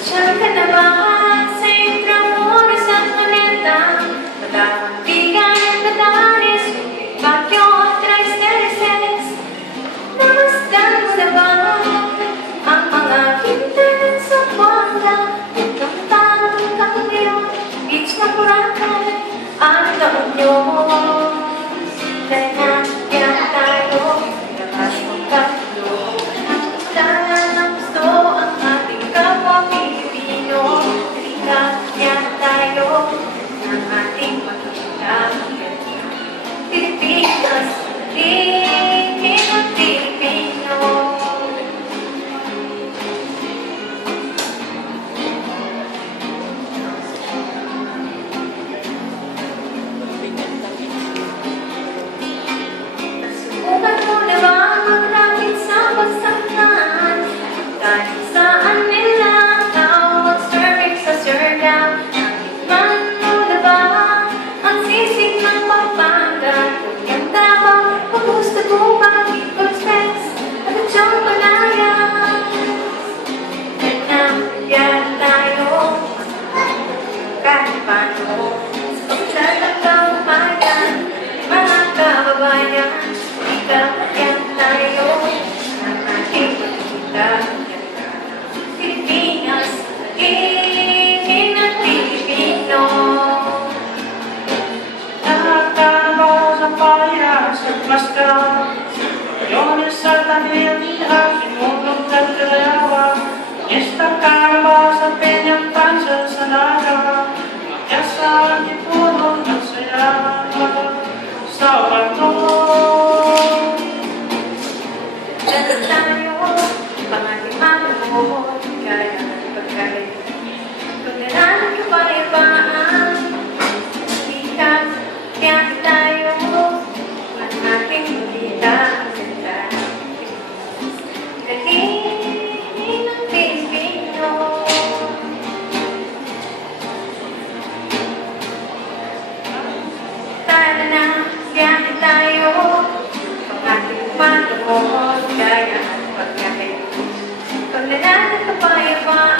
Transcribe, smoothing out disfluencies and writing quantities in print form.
Pasyal ka na ba sa intramuros at planeta? Matapagbigan ng Batanes, Baguio at Tres Tereses. Namasdan mo na ba ang mga kintan sa Buanga? Itong tanong kang ngayon, beach ng Boracay, ang taon nyo. Dahil nagyan tayo, labas mong tatlo. Dala ng gusto ang ating kapwa Pilipino. Nagyan tayo ng ating magkita. Pilipinas, tingin ang Pilipino. Nasubukan mo na ba magrakit sa pagsangkan? Kahit saan nila tawag surfing sa Surigao. Natikman mo na ba ang sisig ng Pampanga? Ganda ba kung gusto mo mag-Bicol Express at ang siyang Palayas? Nagyan tayo kahit paano sa pagtatanggang bayan, mga kababayan. Nagyan tayo ng ating pagkita. Pilipinas, tingin ang Pilipino. Nakakaba sa payas at maska. Ngayon sa tanil at sinulog at kalayawa. Istakaba sa penyang pansa sa naga. Magyasa ang ipuno ng saya. Sa bato. Ganun tayo, pangalimang mo, kaya ng pagkain. Pagdaran ka pa ibaan, hindi ka, kaya tayo, ang ating magkita, ganda. Galing ng Pilipino. Tara na, kaya tayo, ang ating panahon, kaya ang pagkain. Pagdaran ka pa ibaan,